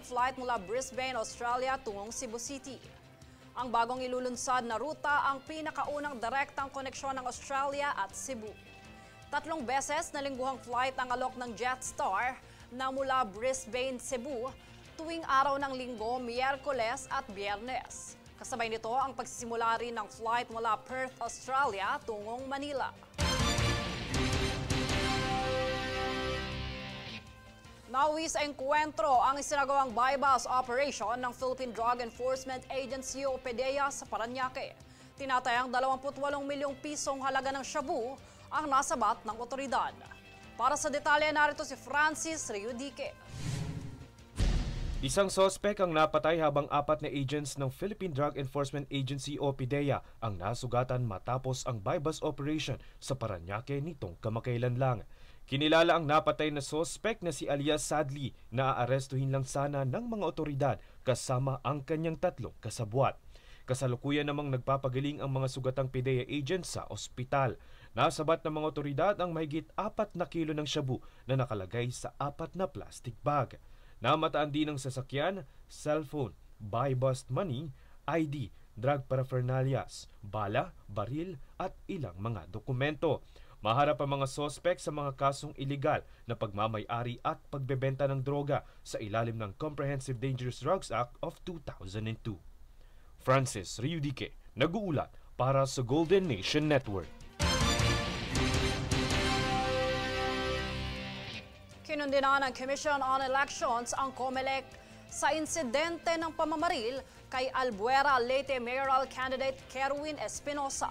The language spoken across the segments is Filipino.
ang flight mula Brisbane, Australia tungong Cebu City. Ang bagong ilulunsad na ruta ang pinakaunang direktang koneksyon ng Australia at Cebu. 3 beses na lingguhang flight ang alok ng Jetstar na mula Brisbane, Cebu tuwing araw ng Linggo, Miyerkules at Biyernes. Kasabay nito ang pagsisimula rin ng flight mula Perth, Australia tungong Manila. Nauwi sa engkwentro ang isinagawang bypass operation ng Philippine Drug Enforcement Agency o PDEA sa Parañaque. Tinatayang 28 milyong pisong halaga ng shabu ang nasabat ng otoridad. Para sa detalye, narito si Francis Riudique. Isang sospek ang napatay habang 4 na agents ng Philippine Drug Enforcement Agency o PDEA ang nasugatan matapos ang bypass operation sa Parañaque nitong kamakailan lang. Kinilala ang napatay na sospek na si Alias Sadli na aarestuhin lang sana ng mga otoridad kasama ang kanyang 3 kasabwat. Kasalukuyan namang nagpapagaling ang mga sugatang PDEA agents sa ospital. Nasabat ng mga otoridad ang mahigit 4 na kilo ng shabu na nakalagay sa 4 na plastic bag. Namataan din ang sasakyan, cellphone, buy-bust money, ID, drug paraphernalias, bala, baril at ilang mga dokumento. Maharap ang mga sospek sa mga kasong iligal na pagmamay-ari at pagbebenta ng droga sa ilalim ng Comprehensive Dangerous Drugs Act of 2002. Francis Riudique, nag-uulat para sa Golden Nation Network. Kinundina ng Commission on Elections ang COMELEC sa insidente ng pamamaril kay Albuera Leyte Mayoral Candidate Kerwin Espinosa.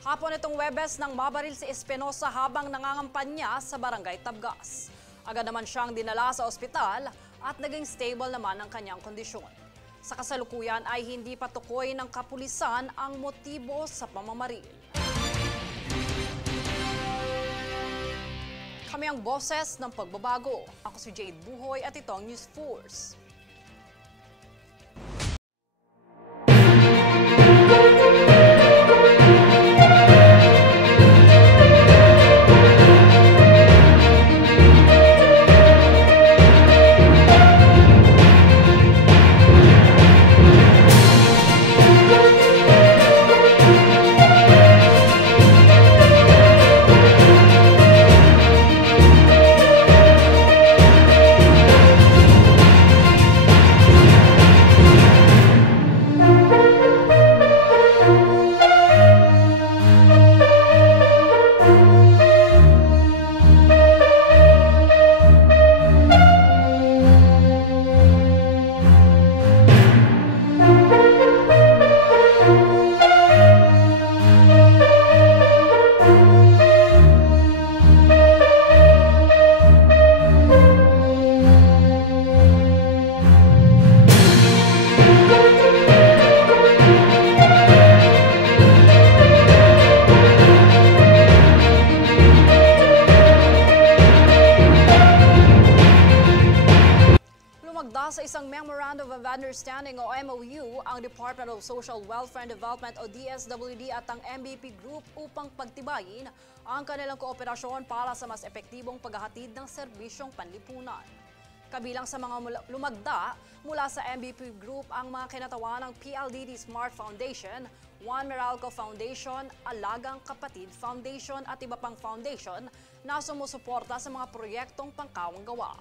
Hapon itong Webes nang mabaril si Espinosa habang nangangampanya sa Barangay Tabgas. Agad naman siyang dinala sa ospital at naging stable naman ang kanyang kondisyon. Sa kasalukuyan ay hindi pa tukoy ng kapulisan ang motibo sa pamamaril. Kami ang boses ng pagbabago. Ako si Jade Buhoy at ito ang News Force. Sa isang Memorandum of Understanding o MOU, ang Department of Social Welfare and Development o DSWD at ang MVP Group upang pagtibayin ang kanilang kooperasyon para sa mas epektibong paghahatid ng serbisyong panlipunan. Kabilang sa mga lumagda mula sa MVP Group ang mga kinatawan ng PLDT Smart Foundation, Juan Meralco Foundation, Alagang Kapatid Foundation at iba pang foundation na sumusuporta sa mga proyektong pangkawang gawa.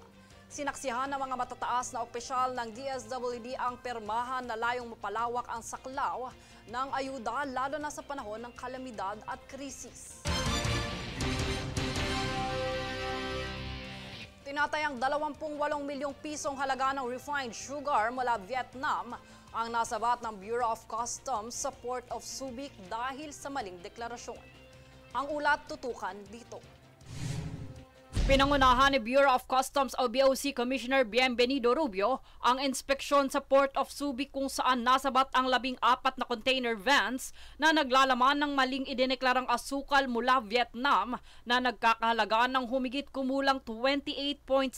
Sinaksihan ng mga matataas na opisyal ng DSWD ang pirmahan na layong mapalawak ang saklaw ng ayuda lalo na sa panahon ng kalamidad at krisis. Tinatayang 28 milyong pisong halaga ng refined sugar mula Vietnam ang nasabat ng Bureau of Customs sa Port of Subic dahil sa maling deklarasyon. Ang ulat tutukan dito. Pinangunahan ni Bureau of Customs o BOC Commissioner Bienvenido Rubio ang inspeksyon sa Port of Subic kung saan nasabat ang 14 na container vans na naglalaman ng maling idineklarang asukal mula Vietnam na nagkakahalaga ng humigit kumulang 28.7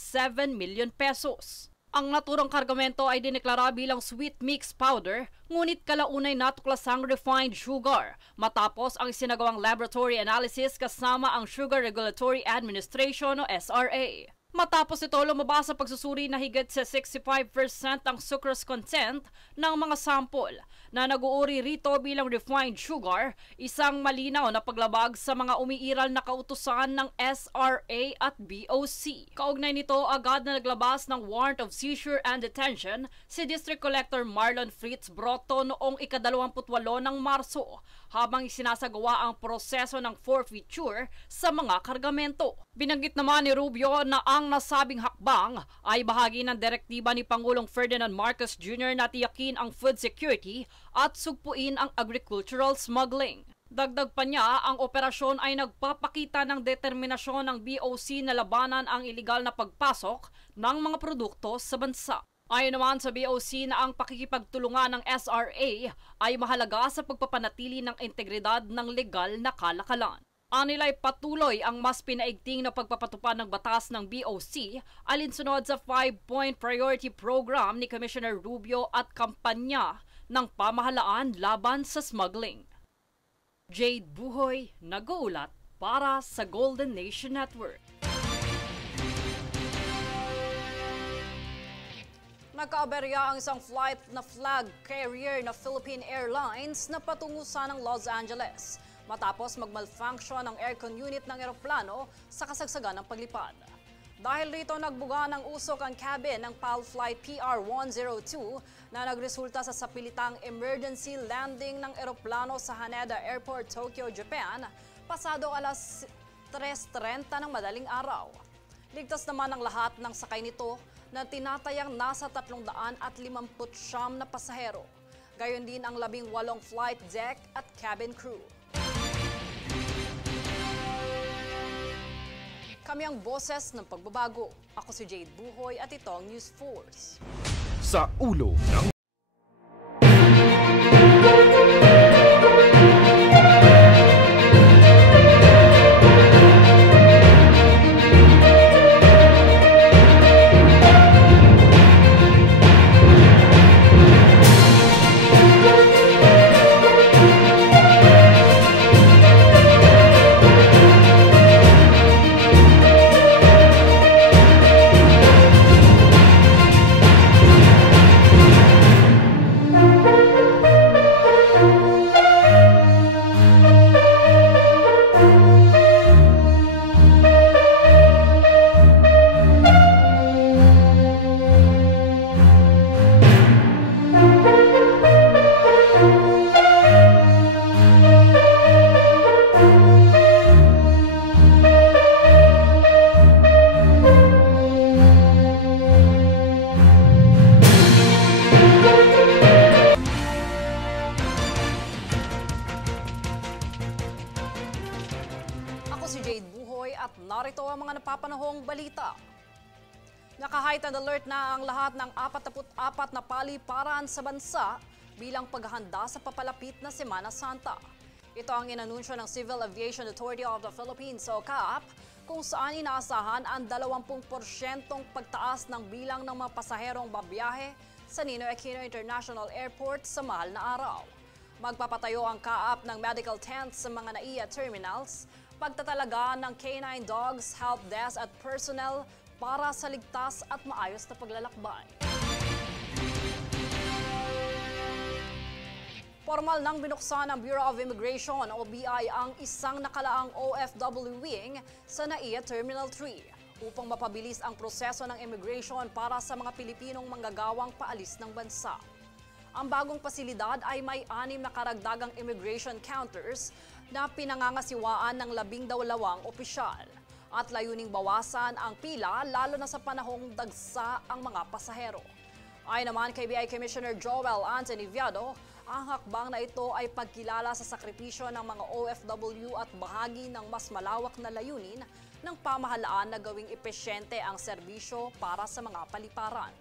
million pesos. Ang naturang kargamento ay dineklara bilang sweet mix powder, ngunit kalaunay natuklasang refined sugar matapos ang isinagawang laboratory analysis kasama ang Sugar Regulatory Administration o SRA. Matapos ito lumabas sa pagsusuri na higit sa 65% ang sucrose content ng mga sample na nag-uuri rito bilang refined sugar, isang malinaw na paglabag sa mga umiiral na kautusan ng SRA at BOC. Kaugnay nito, agad na naglabas ng warrant of seizure and detention si District Collector Marlon Fritz Broto noong ika-28 ng Marso habang isinasagawa ang proseso ng forfeiture sa mga kargamento. Binanggit naman ni Rubio na ang nasabing hakbang ay bahagi ng direktiba ni Pangulong Ferdinand Marcos Jr. na tiyakin ang food security at sugpuin ang agricultural smuggling. Dagdag pa niya, ang operasyon ay nagpapakita ng determinasyon ng BOC na labanan ang iligal na pagpasok ng mga produkto sa bansa. Ayon naman sa BOC na ang pakikipagtulungan ng SRA ay mahalaga sa pagpapanatili ng integridad ng legal na kalakalan. Anila'y patuloy ang mas pinaigting na pagpapatupad ng batas ng BOC alinsunod sa 5-point priority program ni Commissioner Rubio at kampanya ng pamahalaan laban sa smuggling. Jade Buhoy, nag-uulat para sa Golden Nation Network. Nagkaaberya ang isang flight na flag carrier na Philippine Airlines na patungo ng Los Angeles matapos magmalfunction ang aircon unit ng eroplano sa kasagsagan ng paglipad. Dahil rito nagbuga ng usok ang cabin ng PAL Flight PR-102 na nagresulta sa sapilitang emergency landing ng eroplano sa Haneda Airport, Tokyo, Japan, pasado alas 3:30 ng madaling araw. Ligtas naman ang lahat ng sakay nito na tinatayang nasa 359 na pasahero. Gayon din ang 18 flight deck at cabin crew. Kami ang boses ng pagbabago. Ako si Jade Buhoy at ito ang News Force. Sa ulo ng at narito ang mga napapanahong balita. Naka-heightened alert na ang lahat ng 44 na paliparan sa bansa bilang paghahanda sa papalapit na Semana Santa. Ito ang inanunsyo ng Civil Aviation Authority of the Philippines o CAAP, kung saan inaasahan ang 20% pagtaas ng bilang ng mga pasaherong babiyahe sa Ninoy Aquino International Airport sa mahal na araw. Magpapatayo ang CAAP ng medical tents sa mga NAIA terminals, pagtatalaga ng K9 dogs, help desk at personnel para sa ligtas at maayos na paglalakbay. Formal nang binuksan ng Bureau of Immigration o BI ang isang nakalaang OFW wing sa NAIA Terminal 3 upang mapabilis ang proseso ng immigration para sa mga Pilipinong manggagawang paalis ng bansa. Ang bagong pasilidad ay may 6 na karagdagang immigration counters na pinangangasiwaan ng 12 opisyal at layuning bawasan ang pila lalo na sa panahong dagsa ang mga pasahero. Ayon naman kay BI Commissioner Joel Anthony Viado, ang hakbang na ito ay pagkilala sa sakripisyo ng mga OFW at bahagi ng mas malawak na layunin ng pamahalaan na gawing epesyente ang serbisyo para sa mga paliparan.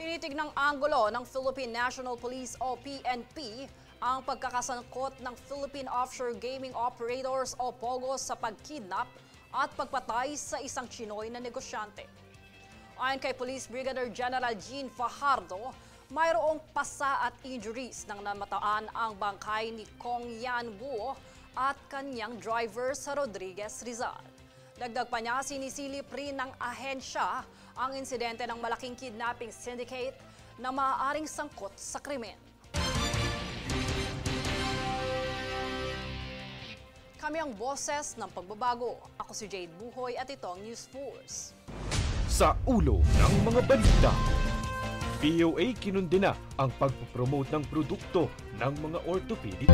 Tinitignang anggulo ng Philippine National Police o PNP ang pagkakasangkot ng Philippine Offshore Gaming Operators o POGOs sa pagkidnap at pagpatay sa isang Chinoy na negosyante. Ayon kay Police Brigadier General Jean Fajardo, mayroong pasa at injuries nang namataan ang bangkay ni Kong Yan Guo at kanyang driver sa Rodriguez, Rizal. Dagdag pa niya, sinisilip rin ng ahensya ang insidente ng malaking kidnapping syndicate na maaaring sangkot sa krimen. Kami ang boses ng pagbabago. Ako si Jade Buhoy at ito ang News Force. Sa ulo ng mga balita, POA kinundina ang pagpopromote ng produkto ng mga orthopedic.